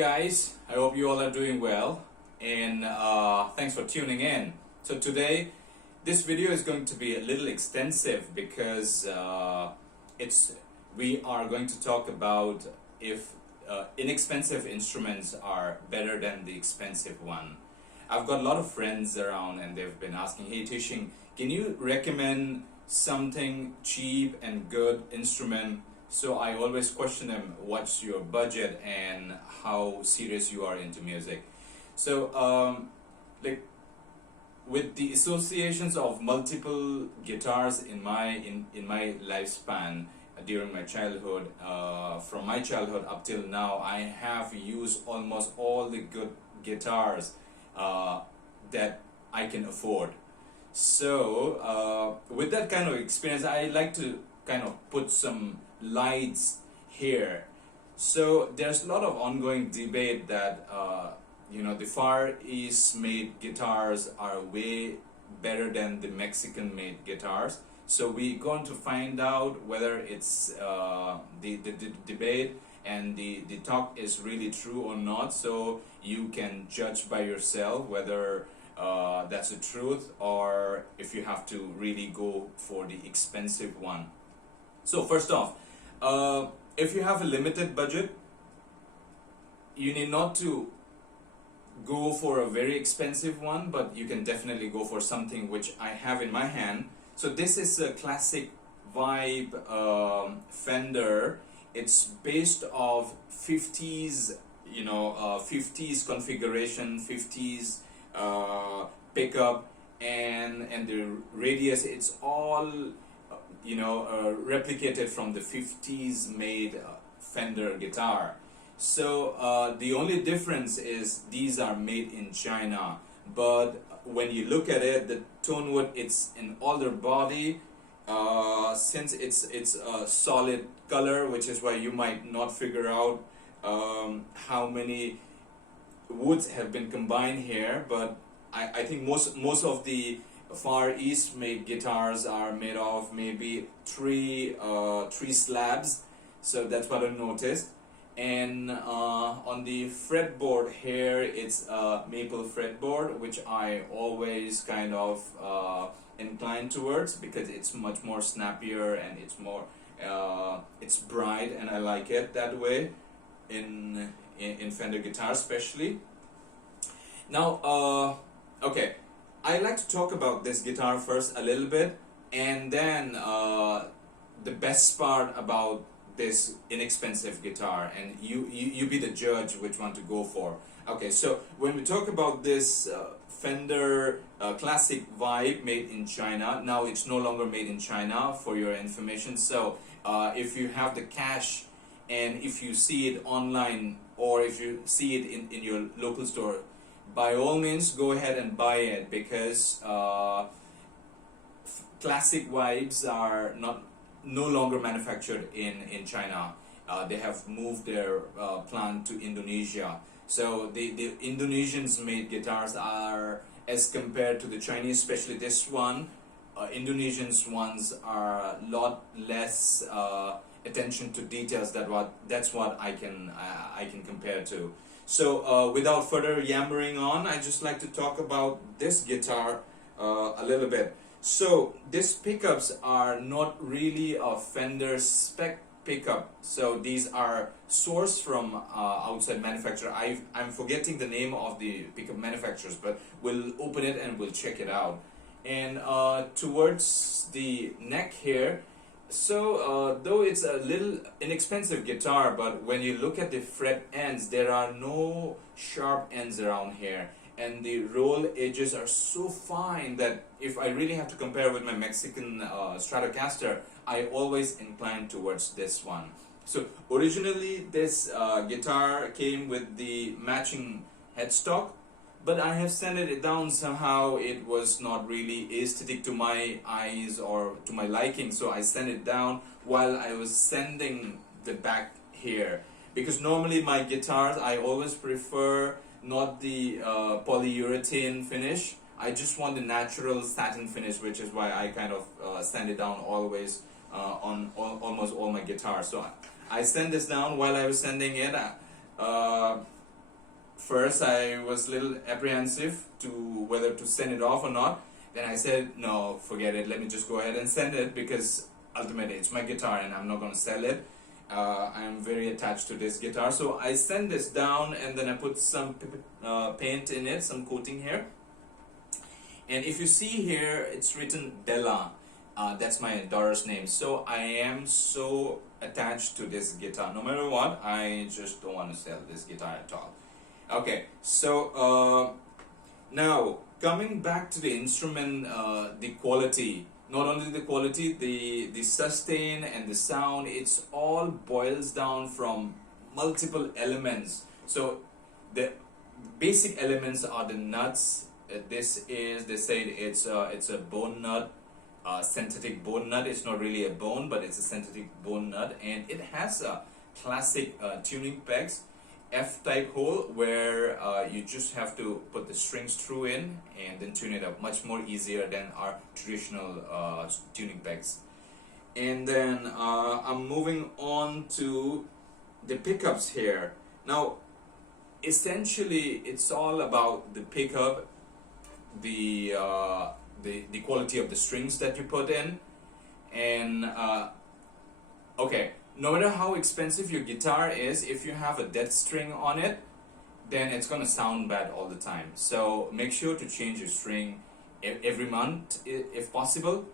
guys, I hope you all are doing well, and thanks for tuning in. So today this video is going to be a little extensive because we are going to talk about if inexpensive instruments are better than the expensive one. I've got a lot of friends around and they've been asking, hey Tishing, can you recommend something cheap and good instrument? So I always question them, what's your budget and how serious you are into music. So like with the associations of multiple guitars in my lifespan during my childhood, from my childhood up till now, I have used almost all the good guitars that I can afford. So with that kind of experience, I like to kind of put some lights here. So there's a lot of ongoing debate that the Far East made guitars are way better than the Mexican made guitars. So we're going to find out whether it's the debate and the talk is really true or not, so you can judge by yourself whether that's the truth or if you have to really go for the expensive one. So first off, if you have a limited budget, you need not to go for a very expensive one, but you can definitely go for something which I have in my hand. So this is a Classic Vibe Fender. It's based off 50s, 50s configuration, 50s pickup, and the radius. It's all replicated from the 50s made Fender guitar. So the only difference is these are made in China, but when you look at it, the tone wood, it's an Alder body. Since it's a solid color, which is why you might not figure out how many woods have been combined here, but I think most of the Far East made guitars are made of maybe three slabs. So that's what I noticed. And on the fretboard here, it's a maple fretboard, which I always kind of incline towards because it's much more snappier and it's more it's bright, and I like it that way in Fender guitars especially. Now okay, I like to talk about this guitar first a little bit, and then the best part about this inexpensive guitar, and you be the judge which one to go for. Okay, so when we talk about this Fender Classic Vibe made in China, now it's no longer made in China for your information. So if you have the cash and if you see it online or if you see it in your local store, by all means go ahead and buy it, because Classic Vibes are no longer manufactured in China. They have moved their plant to Indonesia. So the Indonesians made guitars are, as compared to the Chinese, especially this one, Indonesians ones are a lot less attention to details. That's what I can compare to. So without further yammering on, I just like to talk about this guitar a little bit. So these pickups are not really a Fender spec pickup. So these are sourced from outside manufacturer. I'm forgetting the name of the pickup manufacturers, but we'll open it and we'll check it out. And towards the neck here, so though it's a little inexpensive guitar, but when you look at the fret ends, there are no sharp ends around here, and the roll edges are so fine that if I really have to compare with my Mexican Stratocaster, I always incline towards this one. So originally this guitar came with the matching headstock, but I have sanded it down somehow. It was not really aesthetic to my eyes or to my liking, so I sanded it down while I was sanding the back here, because normally my guitars I always prefer not the polyurethane finish. I just want the natural satin finish, which is why I kind of sand it down always on almost all my guitars. So I sand this down. While I was sanding it, first I was a little apprehensive to whether to send it off or not. Then I said, no, forget it, let me just go ahead and send it, because ultimately it's my guitar and I'm not going to sell it. I'm very attached to this guitar, so I sent this down and then I put some paint in it, some coating here. And if you see here, it's written Bella. That's my daughter's name. So I am so attached to this guitar. No matter what, I just don't want to sell this guitar at all. Okay, so now coming back to the instrument, the quality. Not only the quality, the sustain and the sound, it's all boils down from multiple elements. So the basic elements are the nuts. This is, they say it's a bone nut, synthetic bone nut. It's not really a bone, but it's a synthetic bone nut, and it has a classic tuning pegs, F-type hole, where you just have to put the strings through in and then tune it up, much more easier than our traditional tuning pegs. And then I'm moving on to the pickups here. Now essentially it's all about the pickup, the quality of the strings that you put in, and okay, no matter how expensive your guitar is, if you have a dead string on it, then it's gonna sound bad all the time. So make sure to change your string every month if possible,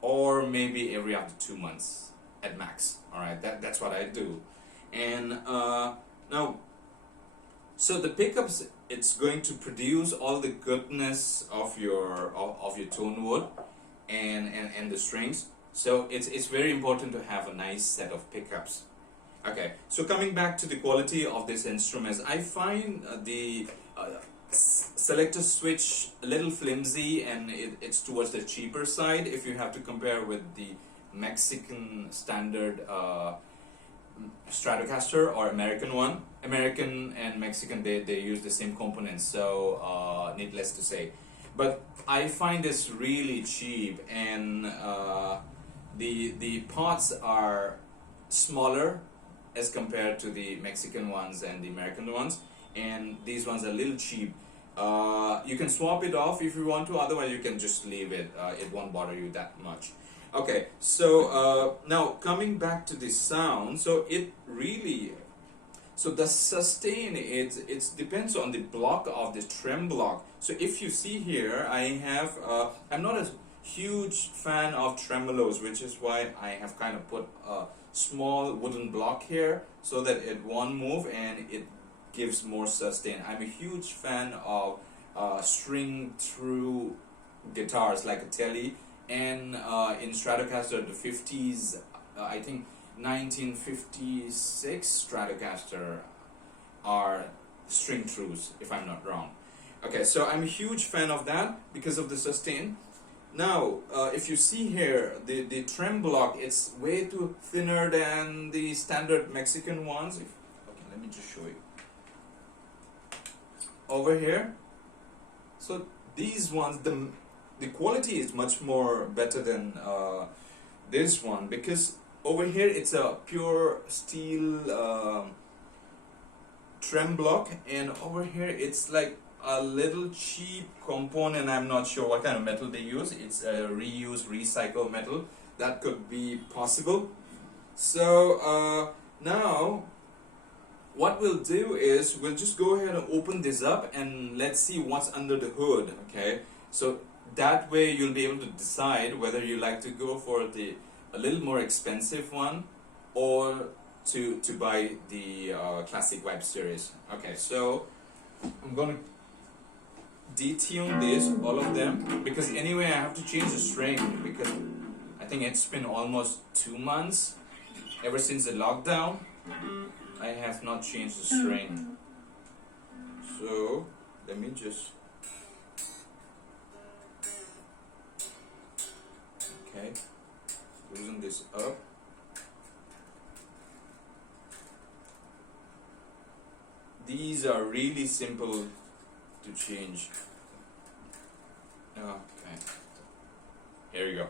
or maybe every after 2 months at max. Alright, that's what I do. And now, so the pickups, it's going to produce all the goodness of your tone wood and the strings. So it's very important to have a nice set of pickups. Okay, so coming back to the quality of these instruments, I find the Selector switch a little flimsy, and it's towards the cheaper side if you have to compare with the Mexican standard Stratocaster or American one. American and Mexican, they use the same components, so needless to say. But I find this really cheap, and the parts are smaller as compared to the Mexican ones and the American ones, and these ones are a little cheap. You can swap it off if you want to, otherwise you can just leave it. It won't bother you that much. Okay, so now coming back to the sound, so it really, so the sustain, it depends on the block of the trem block. So if you see here, I have, I'm not a huge fan of tremolos, which is why I have kind of put a small wooden block here so that it won't move and it gives more sustain. I'm a huge fan of string through guitars like a Telly, and in Stratocaster, the 50s, I think 1956 Stratocaster are string throughs, if I'm not wrong. Okay, so I'm a huge fan of that because of the sustain. Now, if you see here, the trem block, it's way too thinner than the standard Mexican ones. Okay, let me just show you. Over here, so these ones, the quality is much more better than this one, because over here it's a pure steel trem block, and over here it's like a little cheap component. I'm not sure what kind of metal they use. It's a reused, recycled metal. That could be possible. So now what we'll do is we'll just go ahead and open this up and let's see what's under the hood. Okay, so that way you'll be able to decide whether you like to go for a little more expensive one or to buy the Classic Vibe series. Okay, so I'm gonna detune this, all of them, because anyway I have to change the string, because I think it's been almost 2 months ever since the lockdown. I have not changed the string. So let me just, okay, loosen this up. These are really simple to change. Okay, here you go.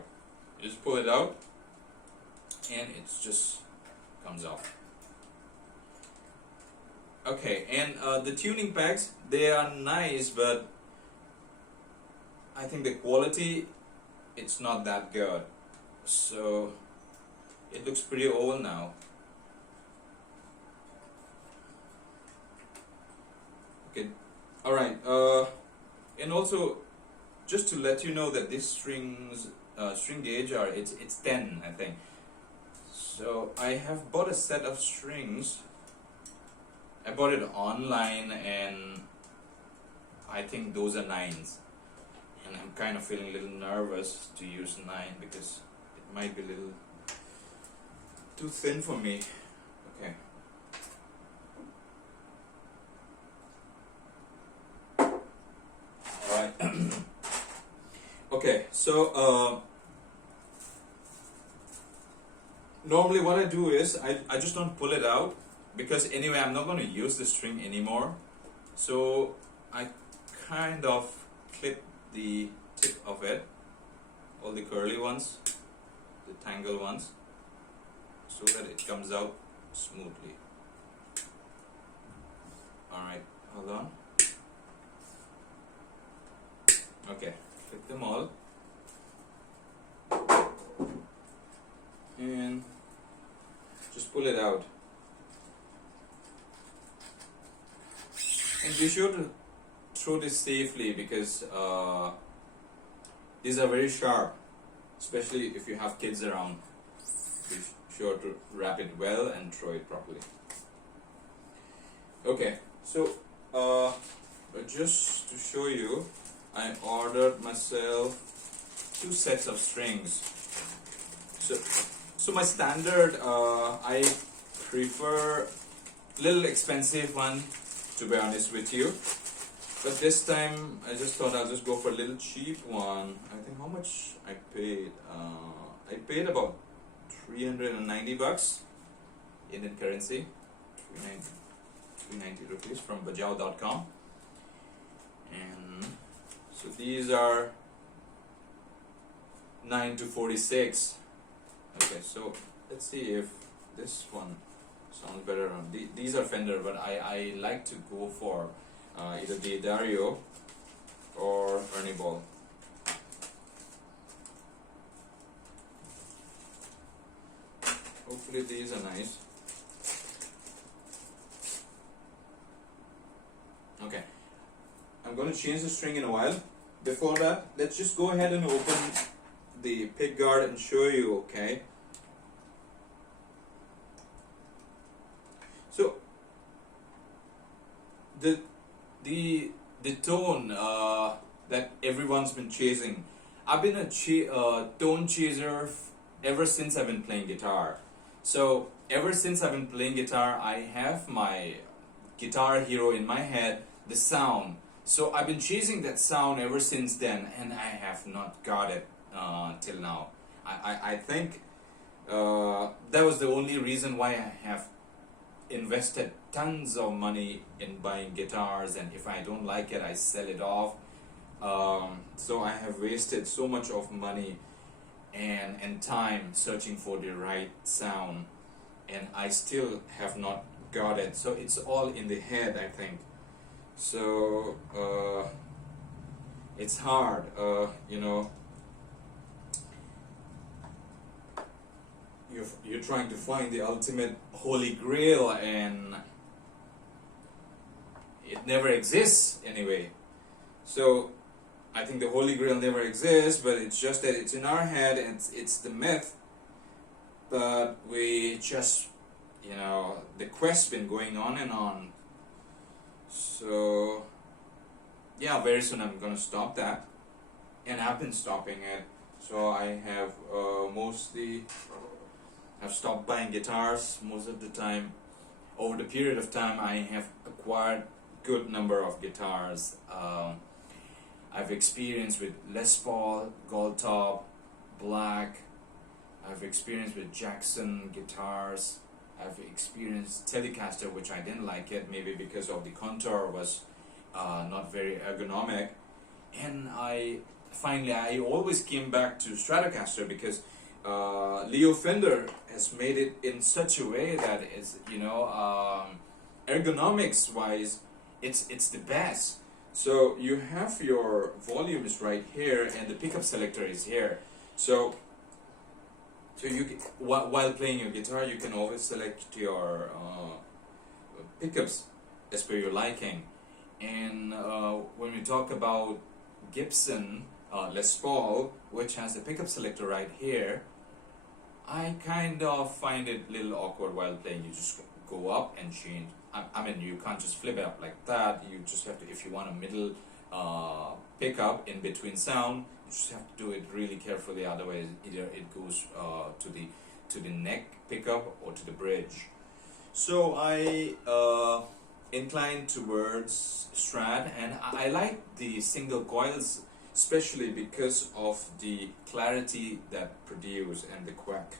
You just pull it out and it just comes out. Okay, and the tuning pegs, they are nice, but I think the quality, it's not that good. So it looks pretty old now. Okay, all right. And also, just to let you know that this string gauge it's 10, I think. So I have bought a set of strings. I bought it online, and I think those are 9s. And I'm kind of feeling a little nervous to use 9 because it might be a little too thin for me. Okay. Alright. Okay, so normally what I do is I just don't pull it out, because anyway I'm not going to use the string anymore. So I kind of clip the tip of it, all the curly ones, the tangled ones, so that it comes out smoothly. Alright, hold on. Okay, clip them all. And just pull it out. And be sure to throw this safely, because these are very sharp, especially if you have kids around. Be sure to wrap it well and throw it properly. Okay, so just to show you, I ordered myself 2 sets of strings. So my standard, I prefer little expensive one, to be honest with you. But this time I just thought I'll just go for a little cheap one. I think how much I paid? I paid about 390 bucks Indian currency, 390 rupees from bajao.com. And so these are 9 to 46. Okay, so let's see if this one sounds better on these are Fender, but I like to go for either the Dario or Ernie Ball. Hopefully these are nice. Okay, I'm going to change the string in a while. Before that, let's just go ahead and open the pick guard and show you. Okay, so the tone that everyone's been chasing. I've been a tone chaser ever since I've been playing guitar. So ever since I've been playing guitar, I have my guitar hero in my head, the sound. So I've been chasing that sound ever since then, and I have not got it till now. I think that was the only reason why I have invested tons of money in buying guitars, and if I don't like it, I sell it off. So I have wasted so much of money and time searching for the right sound, and I still have not got it. So it's all in the head, I think. So it's hard, you know. You're trying to find the ultimate holy grail, and it never exists anyway. So I think the holy grail never exists, but it's just that it's in our head, and it's the myth. But we just, you know, the quest's been going on and on. So yeah, very soon I'm gonna stop that, and I've been stopping it. So I have I've stopped buying guitars most of the time. Over the period of time, I have acquired good number of guitars. I've experienced with Les Paul, Gold Top, Black. I've experienced with Jackson guitars. I've experienced Telecaster, which I didn't like it, maybe because of the contour was not very ergonomic. And I always came back to Stratocaster, because Leo Fender has made it in such a way that it's, you know, ergonomics wise, it's the best. So you have your volumes right here, and the pickup selector is here. So you can, while playing your guitar, you can always select your pickups as per your liking. And when we talk about Gibson Les Paul, which has the pickup selector right here, I kind of find it a little awkward while playing. You just go up and change. I mean, you can't just flip it up like that. You just have to, if you want a middle pickup in between sound, you just have to do it really carefully. Otherwise, either it goes to the neck pickup or to the bridge. So I incline towards Strat, and I like the single coils, especially because of the clarity that produce and the quack.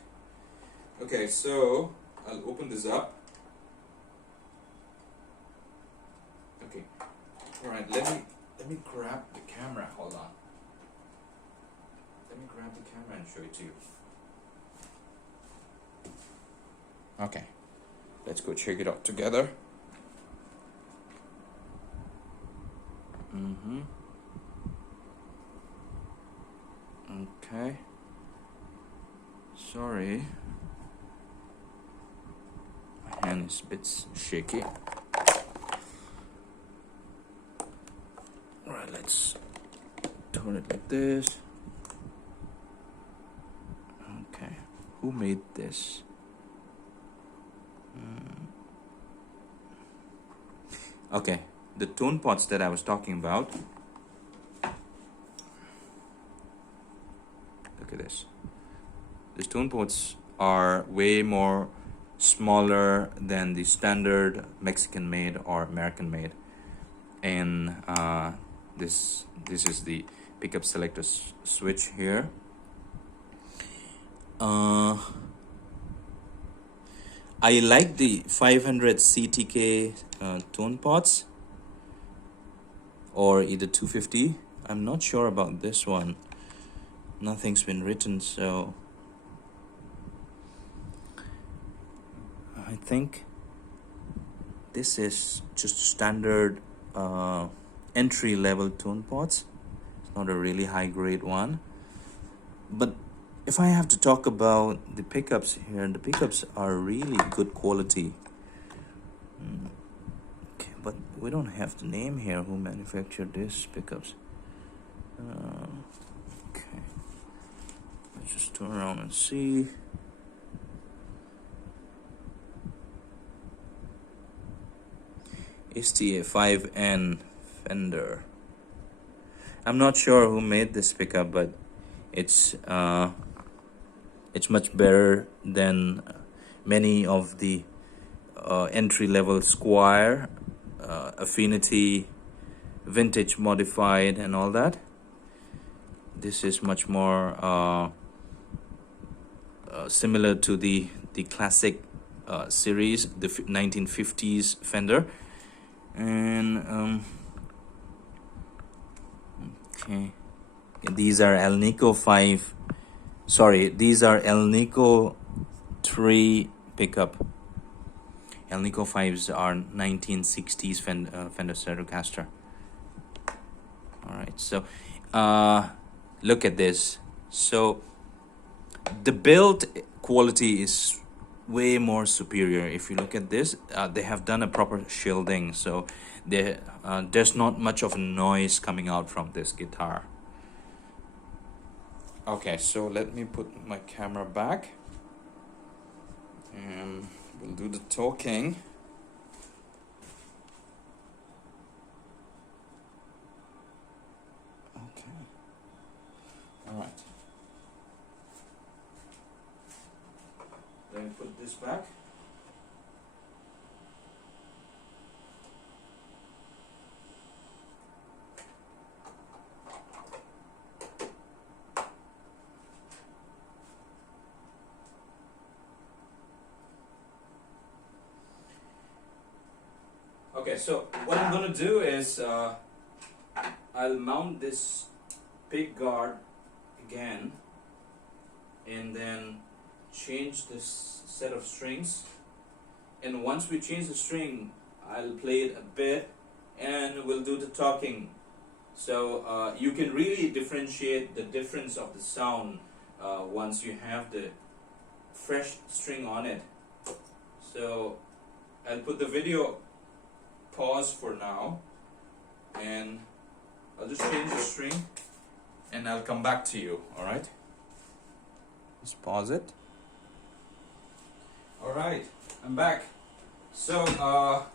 Okay, so I'll open this up. Okay, all right. Let me grab the camera. Hold on. Let me grab the camera and show it to you. Okay, let's go check it out together. Okay. Sorry. My hand is a bit shaky. Alright, let's turn it like this. Okay. Who made this? Okay. The tone pots that I was talking about. Look at this. These tone pots are way more smaller than the standard Mexican made or American made, and this is the pickup selector switch here. I like the 500 CTK tone pots, or either 250. I'm not sure about this one. Nothing's been written, so I think this is just standard entry level tone pots. It's not a really high grade one. But if I have to talk about the pickups here, the pickups are really good quality. Okay, but we don't have the name here who manufactured these pickups. Okay, let's just turn around and see. STA5N Fender. I'm not sure who made this pickup, but it's much better than many of the entry-level Squier, Affinity, Vintage modified, and all that. This is much more similar to the classic series, the 1950s Fender. And okay, these are alnico 5. Sorry, these are alnico 3 pickup. Alnico 5s are 1960s Fender Stratocaster. All right, so look at this. So the build quality is way more superior. If you look at this, they have done a proper shielding, so there's not much of a noise coming out from this guitar. Okay, so let me put my camera back and we'll do the talking. Okay, all right. Then put this back. Okay, so what I'm going to do is I'll mount this big guard again and then change this set of strings, and once we change the string, I'll play it a bit and we'll do the talking. So you can really differentiate the difference of the sound once you have the fresh string on it. So I'll put the video pause for now and I'll just change the string and I'll come back to you. Alright, just pause it. Alright, I'm back. So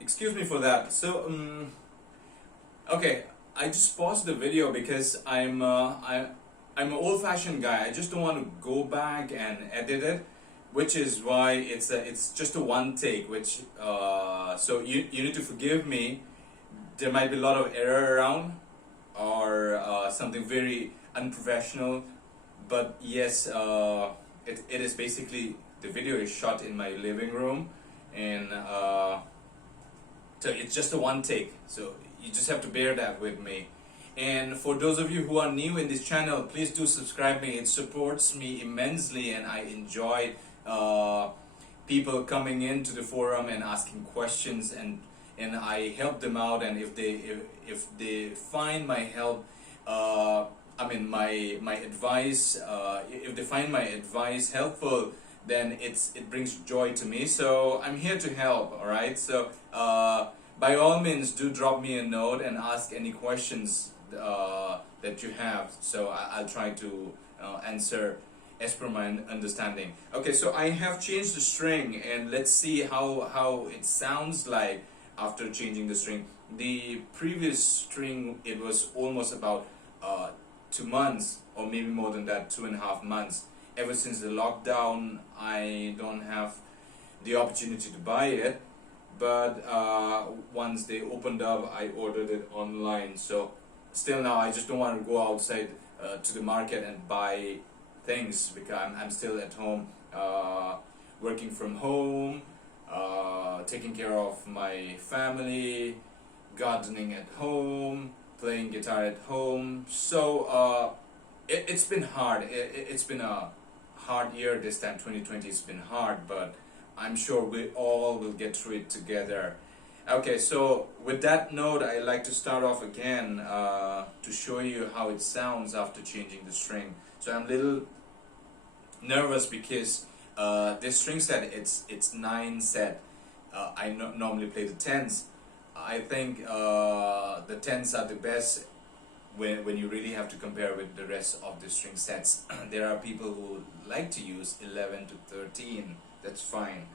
excuse me for that. So okay, I just paused the video because I'm an old-fashioned guy. I just don't want to go back and edit it, which is why it's just a one take. Which so you need to forgive me. There might be a lot of error around or something very unprofessional, but yes, it is basically the video is shot in my living room, and so it's just a one take. So you just have to bear that with me. And for those of you who are new in this channel, please do subscribe me. It supports me immensely, and I enjoy people coming into the forum and asking questions, and I help them out. And if they find my help, I mean my advice, if they find my advice helpful, then it brings joy to me. So I'm here to help. All right. So by all means, do drop me a note and ask any questions that you have. So I'll try to answer as per my understanding. Okay, so I have changed the string, and let's see how it sounds like after changing the string. The previous string, it was almost about 2 months, or maybe more than that, 2.5 months. Ever since the lockdown, I don't have the opportunity to buy it, but once they opened up, I ordered it online. So still now, I just don't want to go outside to the market and buy things, because I'm still at home, working from home, taking care of my family, gardening at home, playing guitar at home. So it's been hard. It's been a hard year this time. 2020 has been hard, but I'm sure we all will get through it together. Okay, so with that note, I'd like to start off again to show you how it sounds after changing the string. So I'm a little nervous because this string set, it's 9 set. I normally play the 10s. I think the 10s are the best when you really have to compare with the rest of the string sets. There are people who like to use 11 to 13. That's fine.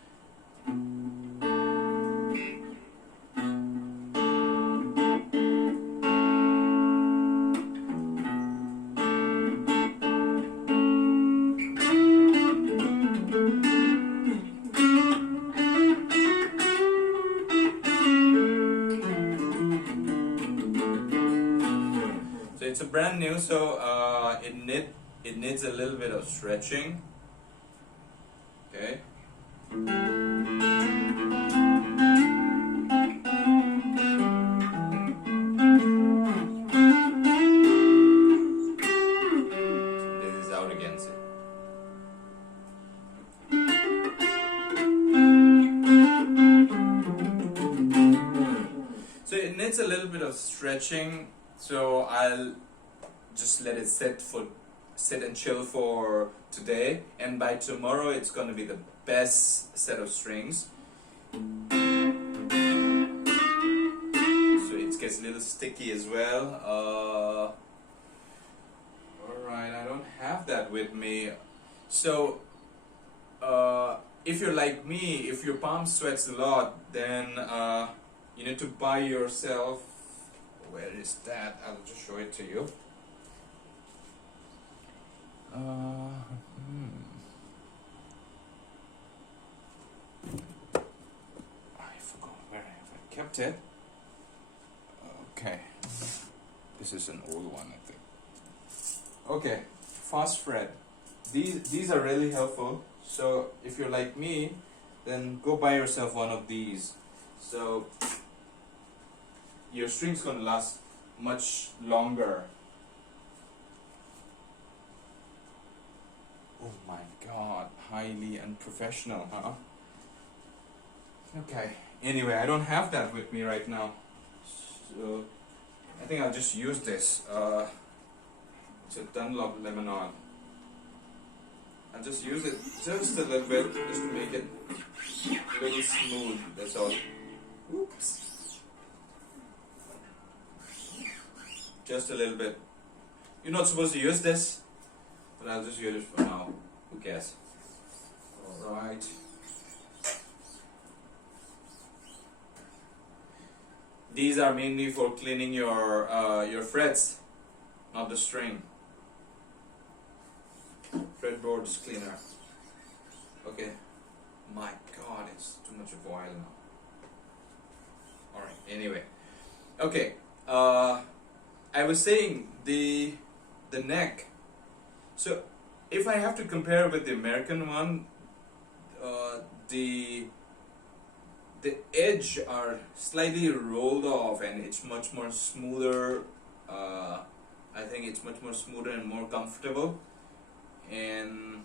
It's a brand new, so it needs a little bit of stretching. Okay. This is out against it. So it needs a little bit of stretching. So I'll just let it sit and chill for today, and by tomorrow it's going to be the best set of strings. So it gets a little sticky as well. Alright, I don't have that with me. So if you're like me, if your palm sweats a lot, then you need to buy yourself. Where is that? I'll just show it to you. I forgot where I kept it. Okay, this is an old one, I think. Okay, fast fret. These are really helpful. So if you're like me, then go buy yourself one of these. So your string's gonna last much longer. Oh my god, highly unprofessional, huh? Okay, Anyway, I don't have that with me right now, so I think I'll just use this. It's a Dunlop Lemonade. I'll just use it just a little bit, just to make it a little smooth, that's all. Oops. Just a little bit. You're not supposed to use this, but I'll just use it for now. Who cares? Alright. These are mainly for cleaning your frets, not the string. Fretboard cleaner. Okay. My God, it's too much of oil now. Alright, anyway. Okay. I was saying the neck. So if I have to compare with the American one, the edge are slightly rolled off and it's much more smoother. I think it's much more smoother and more comfortable. And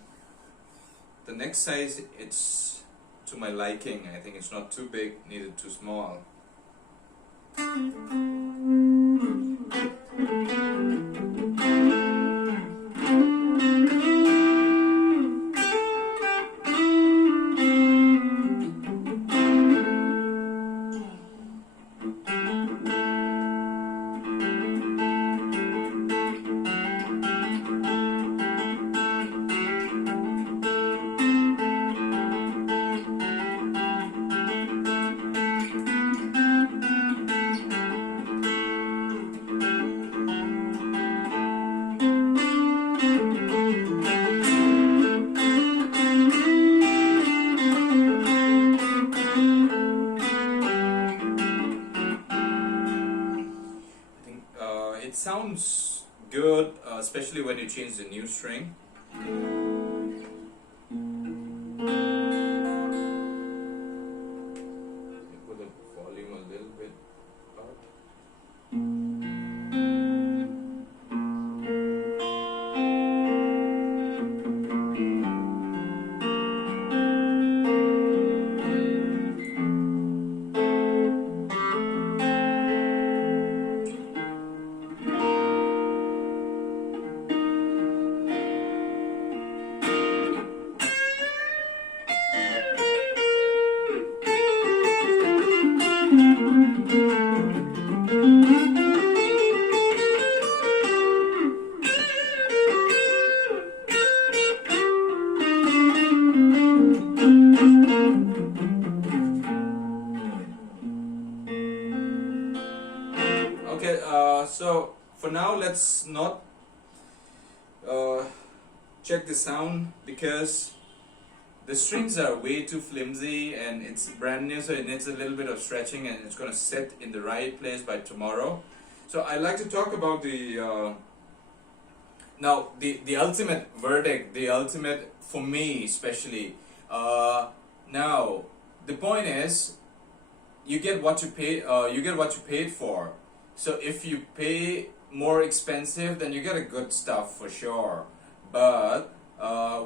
the neck size, it's to my liking. I think it's not too big, neither too small. It sounds good, especially when you change the new string. Put the volume a little bit up. Okay, so for now let's not check the sound because the strings are way too flimsy and it's brand new, so it needs a little bit of stretching and it's going to set in the right place by tomorrow. So I like to talk about the now the ultimate verdict, the ultimate for me especially. Now the point is you get what you pay. You get what you paid for. So if you pay more expensive, then you get a good stuff for sure. But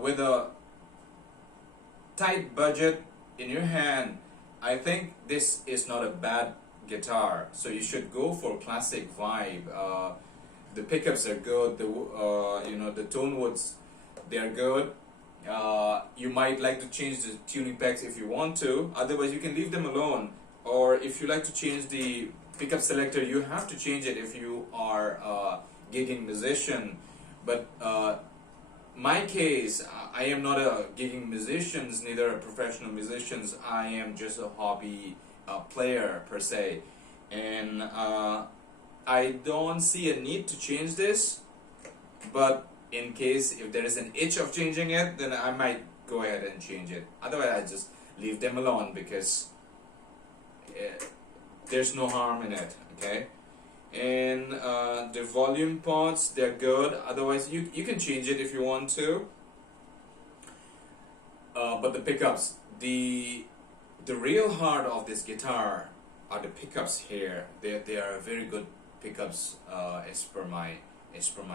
with a tight budget in your hand, I think this is not a bad guitar. So you should go for Classic Vibe. The pickups are good. The the tone woods, they are good. You might like to change the tuning pegs if you want to. Otherwise, you can leave them alone. Or if you like to change the pickup selector, you have to change it if you are a gigging musician. But my case, I am not a gigging musician, neither a professional musician. I am just a hobby player per se, and I don't see a need to change this. But in case if there is an itch of changing it, then I might go ahead and change it. Otherwise, I just leave them alone because there's no harm in it. Okay. And the volume pods, they're good. Otherwise, you can change it if you want to. But the pickups, the real heart of this guitar are the pickups here. They are very good pickups as per my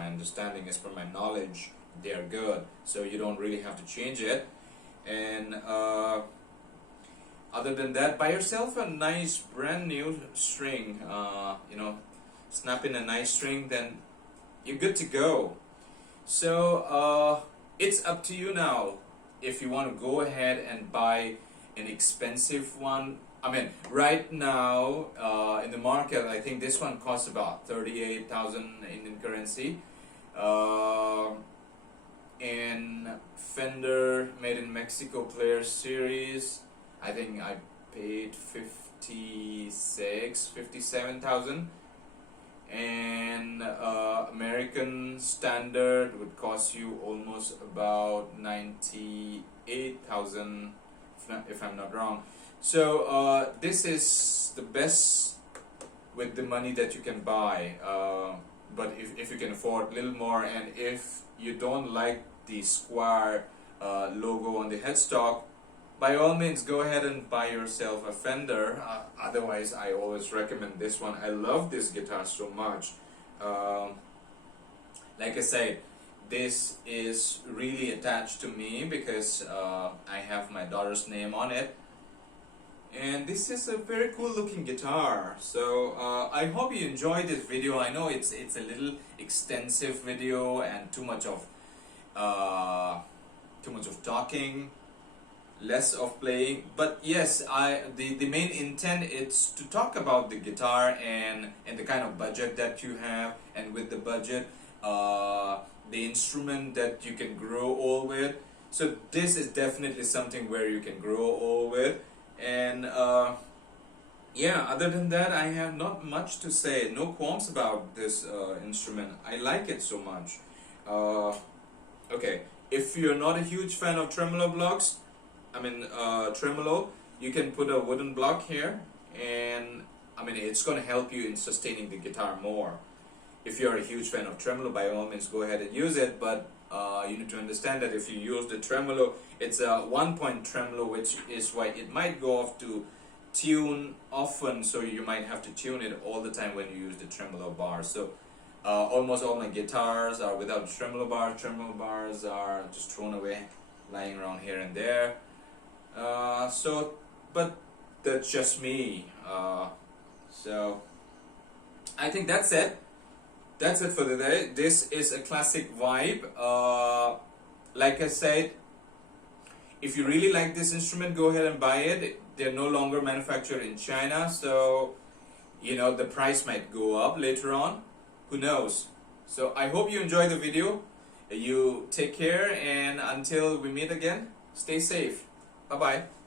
understanding, as per my knowledge. They are good, so you don't really have to change it. And other than that, buy yourself a nice brand new string, you know, snap in a nice string, then you're good to go. So it's up to you now if you want to go ahead and buy an expensive one. I mean, right now in the market, I think this one costs about 38,000 Indian currency. In Fender made in Mexico player series, I think I paid 57,000. And American standard would cost you almost about 98,000, if I'm not wrong. So this is the best with the money that you can buy, but if you can afford a little more, and if you don't like the Squier logo on the headstock, by all means go ahead and buy yourself a Fender. Otherwise, I always recommend this one. I love this guitar so much. Like I said, this is really attached to me because I have my daughter's name on it. And this is a very cool looking guitar. So I hope you enjoyed this video. I know it's a little extensive video and too much of talking, less of playing, but yes, the main intent is to talk about the guitar and the kind of budget that you have, and with the budget the instrument that you can grow old with. So this is definitely something where you can grow old with. And yeah, other than that, I have not much to say. No qualms about this instrument. I like it so much. Okay, if you're not a huge fan of tremolo blocks, tremolo, you can put a wooden block here, and I mean, it's going to help you in sustaining the guitar more. If you're a huge fan of tremolo, by all means go ahead and use it, but you need to understand that if you use the tremolo, it's a 1-point tremolo, which is why it might go off to tune often, so you might have to tune it all the time when you use the tremolo bar. So almost all my guitars are without tremolo bars. Tremolo bars are just thrown away, lying around here and there. But that's just me. So I think that's it. That's it for today. This is a Classic Vibe. Like I said, if you really like this instrument, go ahead and buy it. They're no longer manufactured in China, so you know the price might go up later on. Who knows? So I hope you enjoyed the video. You take care, and until we meet again, stay safe. Bye bye.